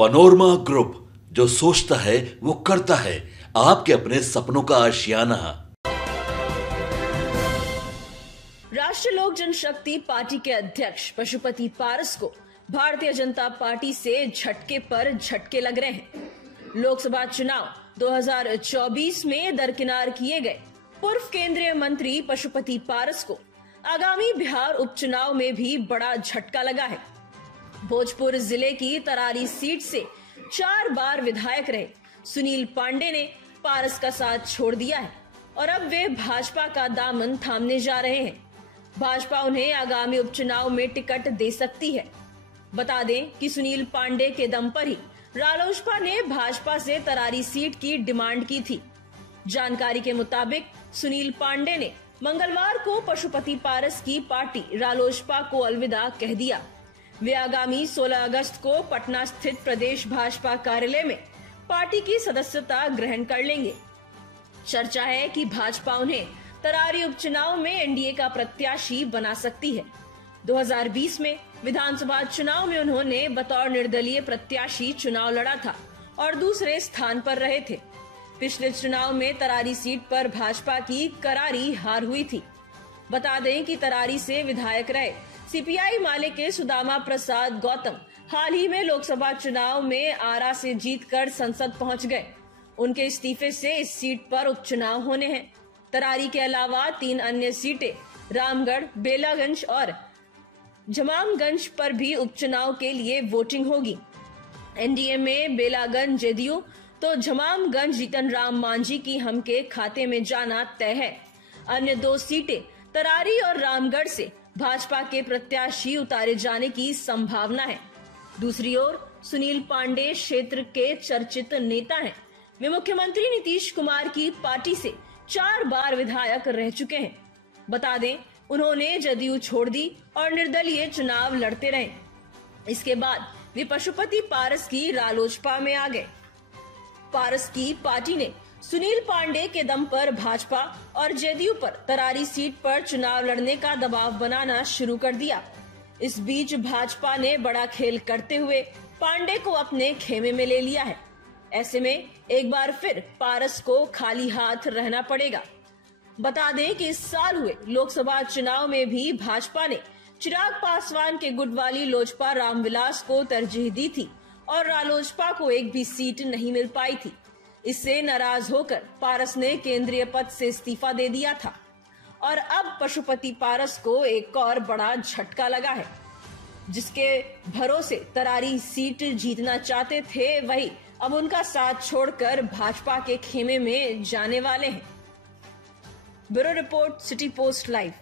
Panorama group, जो सोचता है वो करता है। आपके अपने सपनों का आशियाना। राष्ट्रीय लोक जनशक्ति पार्टी के अध्यक्ष पशुपति पारस को भारतीय जनता पार्टी से झटके पर झटके लग रहे हैं। लोकसभा चुनाव 2024 में दरकिनार किए गए पूर्व केंद्रीय मंत्री पशुपति पारस को आगामी बिहार उपचुनाव में भी बड़ा झटका लगा है। भोजपुर जिले की तरारी सीट से 4 बार विधायक रहे सुनील पांडे ने पारस का साथ छोड़ दिया है और अब वे भाजपा का दामन थामने जा रहे हैं। भाजपा उन्हें आगामी उपचुनाव में टिकट दे सकती है। बता दें कि सुनील पांडे के दम पर ही रालोसपा ने भाजपा से तरारी सीट की डिमांड की थी। जानकारी के मुताबिक सुनील पांडे ने मंगलवार को पशुपति पारस की पार्टी रालोसपा को अलविदा कह दिया। वे आगामी 16 अगस्त को पटना स्थित प्रदेश भाजपा कार्यालय में पार्टी की सदस्यता ग्रहण कर लेंगे। चर्चा है कि भाजपा उन्हें तरारी उपचुनाव में एनडीए का प्रत्याशी बना सकती है। 2020 में विधानसभा चुनाव में उन्होंने बतौर निर्दलीय प्रत्याशी चुनाव लड़ा था और दूसरे स्थान पर रहे थे। पिछले चुनाव में तरारी सीट पर भाजपा की करारी हार हुई थी। बता दें कि तरारी से विधायक रहे सीपीआई माले के सुदामा प्रसाद गौतम हाल ही में लोकसभा चुनाव में आरा से जीतकर संसद पहुंच गए। उनके इस्तीफे से इस सीट पर उपचुनाव होने हैं। तरारी के अलावा 3 अन्य सीटें रामगढ़, बेलागंज और जमामगंज पर भी उपचुनाव के लिए वोटिंग होगी। एनडीए में बेलागंज जेडीयू तो जमामगंज जीतन राम मांझी की हम के खाते में जाना तय है। अन्य 2 सीटें तरारी और रामगढ़ से भाजपा के प्रत्याशी उतारे जाने की संभावना है। दूसरी ओर सुनील पांडे क्षेत्र के चर्चित नेता हैं। वे मुख्यमंत्री नीतीश कुमार की पार्टी से 4 बार विधायक रह चुके हैं। बता दें, उन्होंने जदयू छोड़ दी और निर्दलीय चुनाव लड़ते रहे। इसके बाद वे पशुपति पारस की रालोसपा में आ गए। पारस की पार्टी ने सुनील पांडे के दम पर भाजपा और जेडीयू पर तरारी सीट पर चुनाव लड़ने का दबाव बनाना शुरू कर दिया। इस बीच भाजपा ने बड़ा खेल करते हुए पांडे को अपने खेमे में ले लिया है। ऐसे में एक बार फिर पारस को खाली हाथ रहना पड़ेगा। बता दें कि इस साल हुए लोकसभा चुनाव में भी भाजपा ने चिराग पासवान के गुटवाली लोजपा रामविलास को तरजीह दी थी और रालोसपा को एक भी सीट नहीं मिल पाई थी। इससे नाराज होकर पारस ने केंद्रीय पद से इस्तीफा दे दिया था और अब पशुपति पारस को एक और बड़ा झटका लगा है। जिसके भरोसे तरारी सीट जीतना चाहते थे, वही अब उनका साथ छोड़कर भाजपा के खेमे में जाने वाले हैं। Bureau report, city post live.